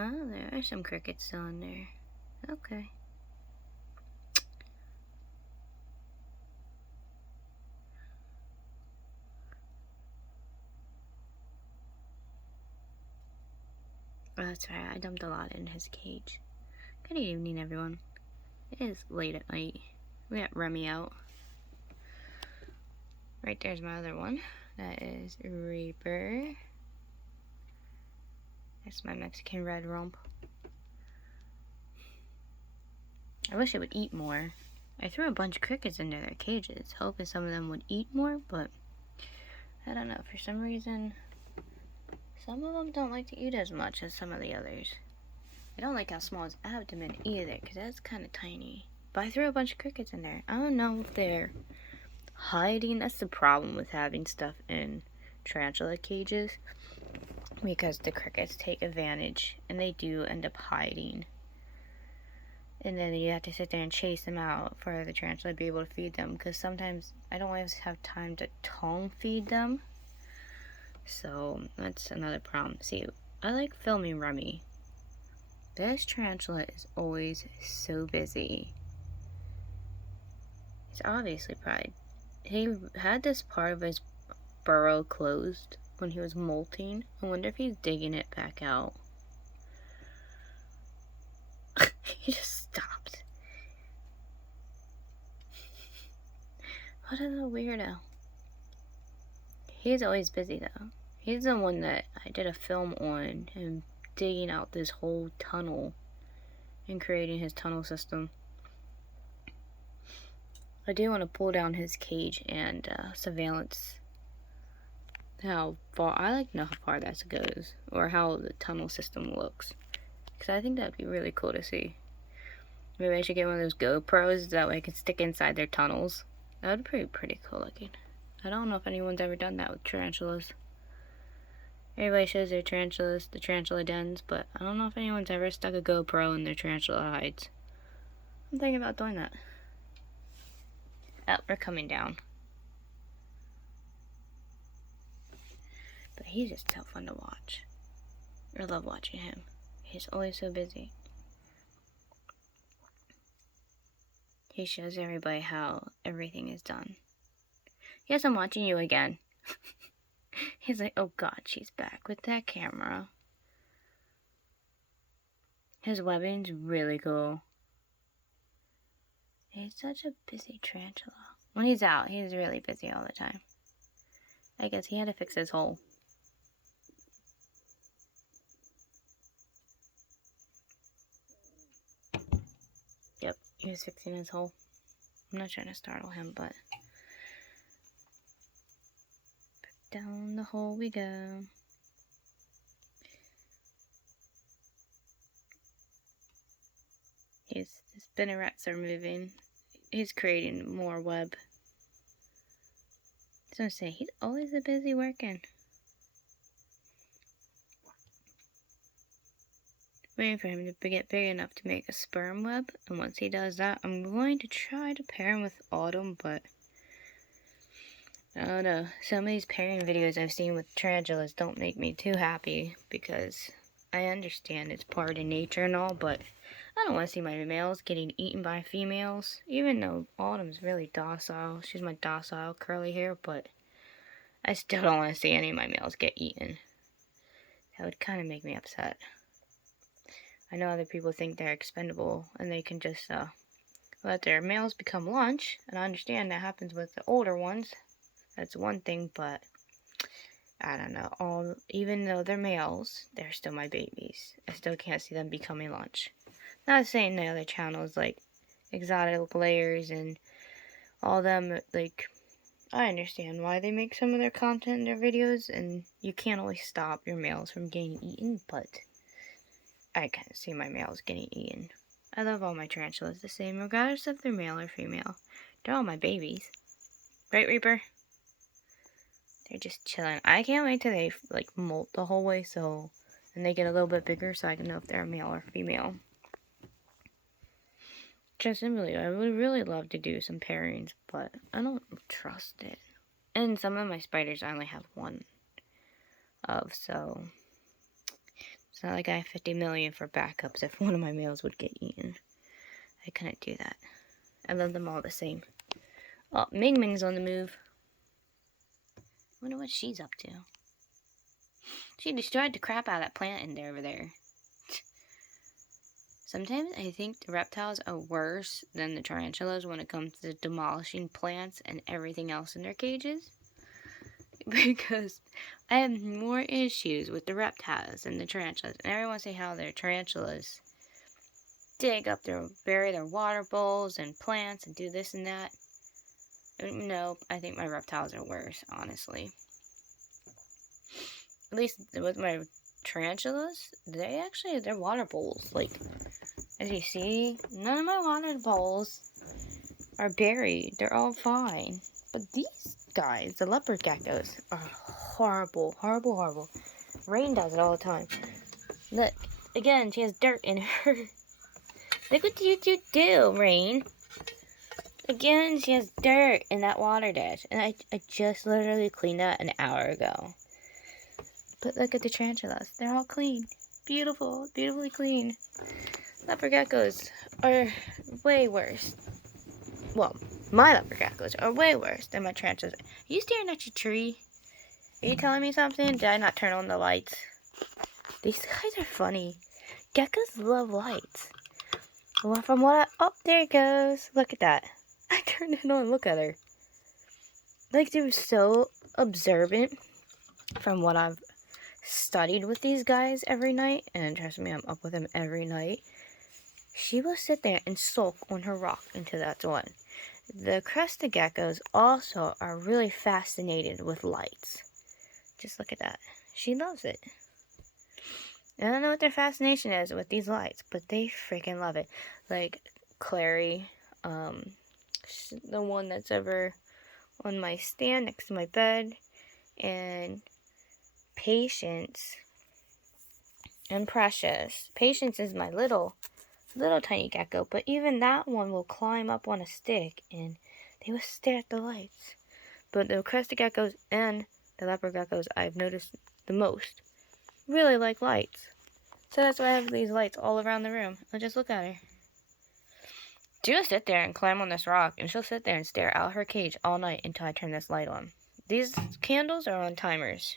Oh, there are some crickets still in there. Okay. Oh, that's right. I dumped a lot in his cage. Good evening, everyone. It is late at night. We got Remy out. Right there's my other one. That is Reaper. That's my Mexican red rump. I wish it would eat more. I threw a bunch of crickets into their cages, hoping some of them would eat more, but I don't know. For some reason, some of them don't like to eat as much as some of the others. I don't like how small his abdomen either, because that's kind of tiny. But I threw a bunch of crickets in there. I don't know if they're hiding. That's the problem with having stuff in tarantula cages, because the crickets take advantage, and they do end up hiding. And then you have to sit there and chase them out for the tarantula to be able to feed them, because sometimes I don't always have time to tongue feed them. So that's another problem. See, I like filming Remy. This tarantula is always so busy. He's obviously probably... He had this part of his burrow closed when he was molting. I wonder if he's digging it back out. He just stopped. What a weirdo. He's always busy though. He's the one that I did a film on him digging out this whole tunnel and creating his tunnel system. I do want to pull down his cage and surveillance how far. I like to know how far that goes, or how the tunnel system looks, because I think that'd be really cool to see. Maybe I should get one of those GoPros, that way I can stick inside their tunnels. That would be pretty cool looking. I don't know if anyone's ever done that with tarantulas. Everybody shows their tarantulas, the tarantula dens, but I don't know if anyone's ever stuck a GoPro in their tarantula hides. I'm thinking about doing that. Oh, we're coming down. But he's just so fun to watch. I love watching him. He's always so busy. He shows everybody how everything is done. Yes, I'm watching you again. He's like, oh god, she's back with that camera. His webbing's really cool. He's such a busy tarantula. When he's out, he's really busy all the time. I guess he had to fix his hole. Yep, he was fixing his hole. I'm not trying to startle him, but... Down the hole we go. His spinnerets are moving. He's creating more web. So I say, he's always a busy working. Waiting for him to get big enough to make a sperm web, and once he does that, I'm going to try to pair him with Autumn, but I don't know. Some of these pairing videos I've seen with tarantulas don't make me too happy, because I understand it's part of nature and all, but I don't want to see my males getting eaten by females, even though Autumn's really docile. She's my docile curly hair, but I still don't want to see any of my males get eaten. That would kind of make me upset. I know other people think they're expendable and they can just let their males become lunch, and I understand that happens with the older ones. That's one thing, but I don't know. Even though they're males, they're still my babies. I still can't see them becoming lunch. Not saying the other channels like Exotic Layers and all them, like, I understand why they make some of their content in their videos, and you can't always stop your males from getting eaten, but I can't see my males getting eaten. I love all my tarantulas the same, regardless if they're male or female. They're all my babies. Right, Reaper? They're just chilling. I can't wait till they, like, molt the whole way, and they get a little bit bigger so I can know if they're male or female. Just simply, I would really love to do some pairings, but I don't trust it. And some of my spiders I only have one of, so It's not like I have 50 million for backups if one of my males would get eaten. I couldn't do that. I love them all the same. Oh, Ming Ming's on the move. Wonder what she's up to. She destroyed the crap out of that plant over there. Sometimes I think the reptiles are worse than the tarantulas when it comes to demolishing plants and everything else in their cages. Because I have more issues with the reptiles than the tarantulas. And everyone say how their tarantulas bury their water bowls and plants and do this and that. No, I think my reptiles are worse, honestly. At least with my tarantulas, they're water bowls. Like, as you see, none of my water bowls are buried. They're all fine. But these guys, the leopard geckos, are horrible, horrible, horrible. Rain does it all the time. Look, again, she has dirt in her. Look what you do, Rain. Again, she has dirt in that water dish. And I just literally cleaned that an hour ago. But look at the tarantulas. They're all clean. Beautiful, beautifully clean. Leopard geckos are way worse. Well, my leopard geckos are way worse than my tarantulas. Are you staring at your tree? Are you telling me something? Did I not turn on the lights? These guys are funny. Geckos love lights. Well, from what oh, there it goes. Look at that. I turned it on. Look at her. Like, they were so observant from what I've studied with these guys every night. And trust me, I'm up with them every night. She will sit there and sulk on her rock until that's one. The crested geckos also are really fascinated with lights. Just look at that. She loves it. I don't know what their fascination is with these lights, but they freaking love it. Like Clary, the one that's over on my stand next to my bed, and Patience and Precious. Patience is my little tiny gecko, but even that one will climb up on a stick and they will stare at the lights. But the crested geckos and the leopard geckos I've noticed the most really like lights. So that's why I have these lights all around the room. I'll just look at her. She'll sit there and climb on this rock, and she'll sit there and stare out her cage all night until I turn this light on. These candles are on timers.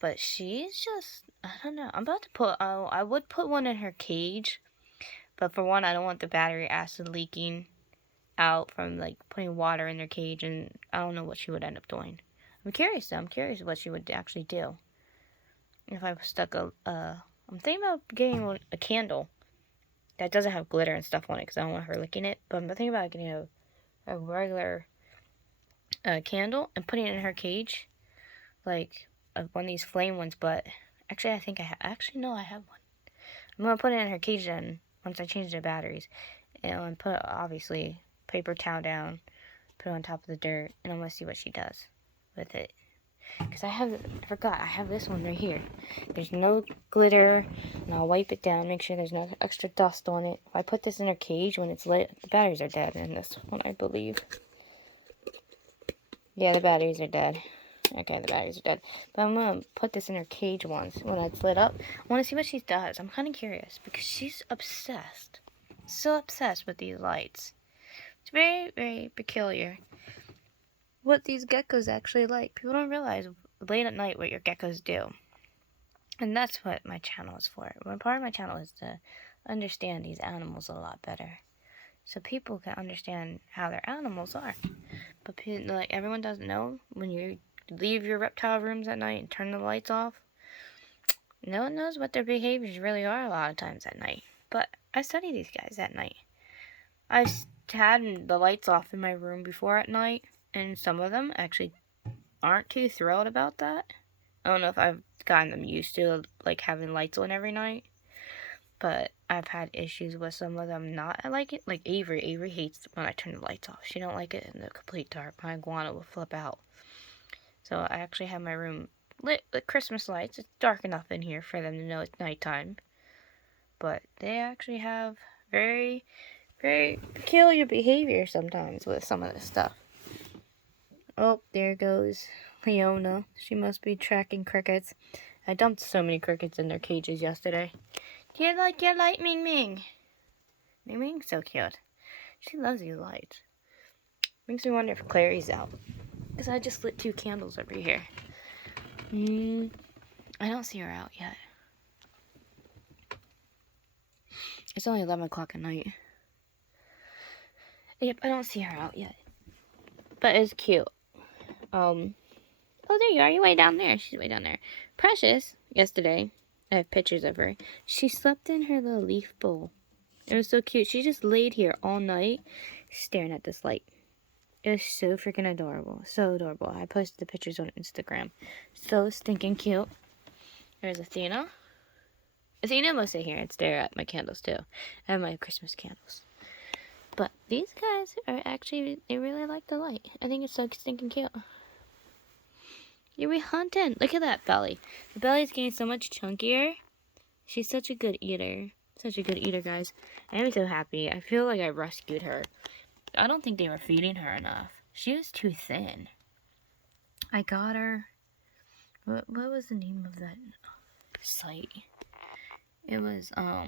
But she's just, I don't know. I'm about to put, I would put one in her cage. But for one, I don't want the battery acid leaking out from, like, putting water in their cage. And I don't know what she would end up doing. I'm curious, though. I'm curious what she would actually do. If I stuck I'm thinking about getting a candle that doesn't have glitter and stuff on it because I don't want her licking it. But I'm thinking about getting a regular candle and putting it in her cage. Like one of these flame ones. But actually, I think I no, I have one. I'm going to put it in her cage then once I change the batteries. And I'm going to put, obviously, paper towel down. Put it on top of the dirt. And I'm going to see what she does with it. Because I forgot, I have this one right here. There's no glitter, and I'll wipe it down, make sure there's no extra dust on it. If I put this in her cage when it's lit, the batteries are dead in this one, I believe. Yeah, the batteries are dead. Okay, the batteries are dead. But I'm going to put this in her cage once, when it's lit up. I want to see what she does. I'm kind of curious, because she's obsessed. So obsessed with these lights. It's very, very peculiar what these geckos actually like. People don't realize late at night what your geckos do. And that's what my channel is for. One part of my channel is to understand these animals a lot better. So people can understand how their animals are. But like everyone doesn't know, when you leave your reptile rooms at night and turn the lights off, no one knows what their behaviors really are a lot of times at night. But I study these guys at night. I've had the lights off in my room before at night. And some of them actually aren't too thrilled about that. I don't know if I've gotten them used to, like, having lights on every night. But I've had issues with some of them not. I like it. Like Avery. Avery hates when I turn the lights off. She don't like it in the complete dark. My iguana will flip out. So I actually have my room lit with Christmas lights. It's dark enough in here for them to know it's nighttime. But they actually have very, very peculiar behavior sometimes with some of this stuff. Oh, there goes Leona. She must be tracking crickets. I dumped so many crickets in their cages yesterday. Do you like your light, Ming Ming? Ming Ming's so cute. She loves you lights. Makes me wonder if Clary's out. Because I just lit 2 candles over here. I don't see her out yet. It's only 11 o'clock at night. Yep, I don't see her out yet. But it's cute. Oh, there you are. You're way down there. She's way down there. Precious, yesterday, I have pictures of her. She slept in her little leaf bowl. It was so cute. She just laid here all night staring at this light. It was so freaking adorable. So adorable. I posted the pictures on Instagram. So stinking cute. There's Athena. Athena will sit here and stare at my candles too. I have my Christmas candles. But these guys are actually, they really like the light. I think it's so stinking cute. You're hunting. Look at that belly. The belly's getting so much chunkier. She's such a good eater. Such a good eater, guys. I am so happy. I feel like I rescued her. I don't think they were feeding her enough. She was too thin. I got her. What was the name of that site? It was, I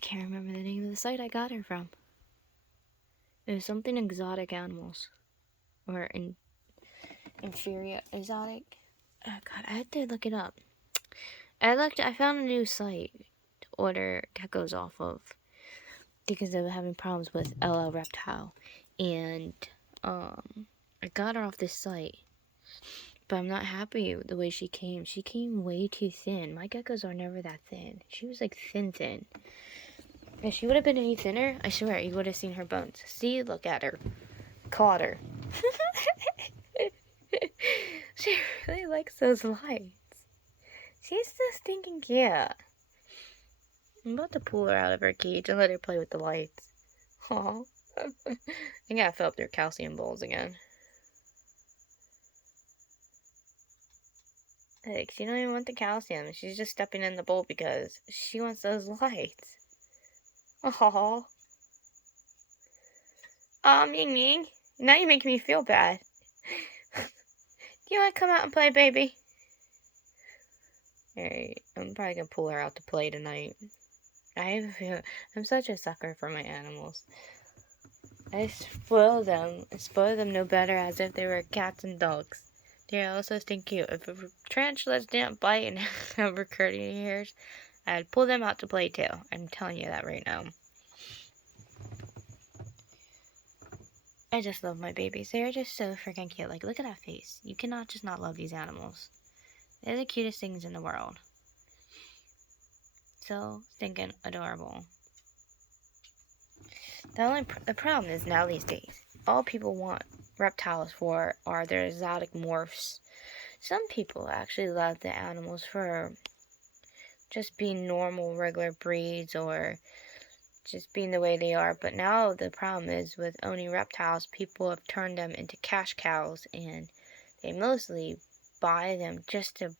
can't remember the name of the site I got her from. It was something exotic animals. Or inferior exotic. Oh god, I had to look it up. I found a new site to order geckos off of because they were having problems with LL Reptile. And I got her off this site. But I'm not happy with the way she came. She came way too thin. My geckos are never that thin. She was like thin. If she would have been any thinner, I swear you would have seen her bones. See, look at her. Caught her. She really likes those lights. She's so stinking cute. I'm about to pull her out of her cage and let her play with the lights. Aw. I gotta fill up their calcium bowls again. Like, she don't even want the calcium. She's just stepping in the bowl because she wants those lights. Aww. Aw, Ming Ming. Now you're making me feel bad. Do you want to come out and play, baby? Alright, I'm probably gonna pull her out to play tonight. I'm such a sucker for my animals. I spoil them. I spoil them no better as if they were cats and dogs. They're also stinking cute. If tarantulas didn't bite and have recurring hairs, I'd pull them out to play too. I'm telling you that right now. I just love my babies. They're just so freaking cute. Like, look at that face. You cannot just not love these animals. They're the cutest things in the world. So stinking adorable. The problem is now these days, all people want reptiles for are their exotic morphs. Some people actually love the animals for just being normal, regular breeds or just being the way they are. But now the problem is with owning reptiles, people have turned them into cash cows and they mostly buy them just to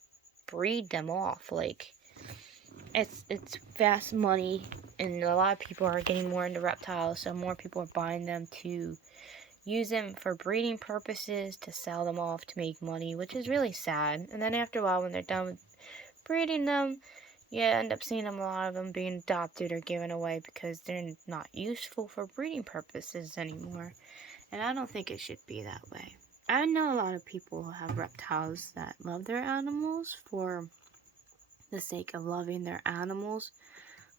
breed them off. Like, it's fast money, and a lot of people are getting more into reptiles, so more people are buying them to use them for breeding purposes, to sell them off to make money, which is really sad. And then after a while, when they're done with breeding them, you end up seeing a lot of them being adopted or given away because they're not useful for breeding purposes anymore. And I don't think it should be that way. I know a lot of people who have reptiles that love their animals for the sake of loving their animals.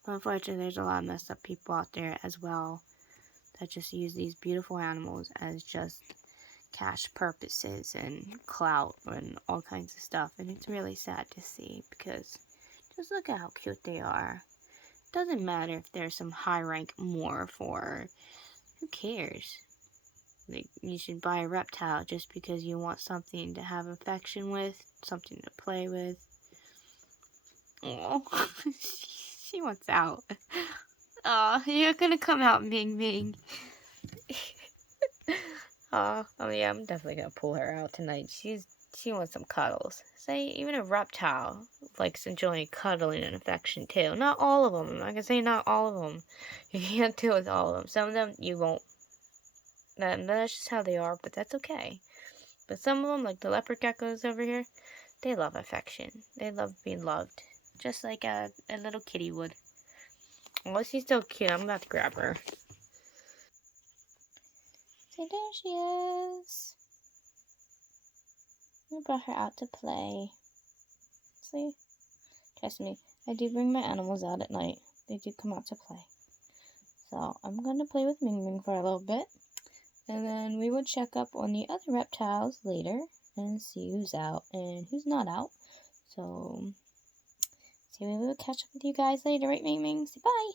But unfortunately, there's a lot of messed up people out there as well that just use these beautiful animals as just cash purposes and clout and all kinds of stuff. And it's really sad to see because just look at how cute they are. It doesn't matter if there's some high rank morph or who cares. Like, you should buy a reptile just because you want something to have affection with, something to play with. Oh, she wants out. Oh, you're gonna come out, Ming Ming. Oh yeah, I'm definitely gonna pull her out tonight. She wants some cuddles. Say, even a reptile likes enjoying cuddling and affection too. Not all of them. I'm not gonna say not all of them. You can't deal with all of them. Some of them you won't. That's just how they are, but that's okay. But some of them, like the leopard geckos over here, they love affection. They love being loved. Just like a little kitty would. Oh, she's so cute. I'm about to grab her. So there she is. I brought her out to play. See? Trust me, I do bring my animals out at night. They do come out to play. So I'm going to play with Ming Ming for a little bit. And then we will check up on the other reptiles later and see who's out and who's not out. So, we will catch up with you guys later, right, Ming Ming? Say bye!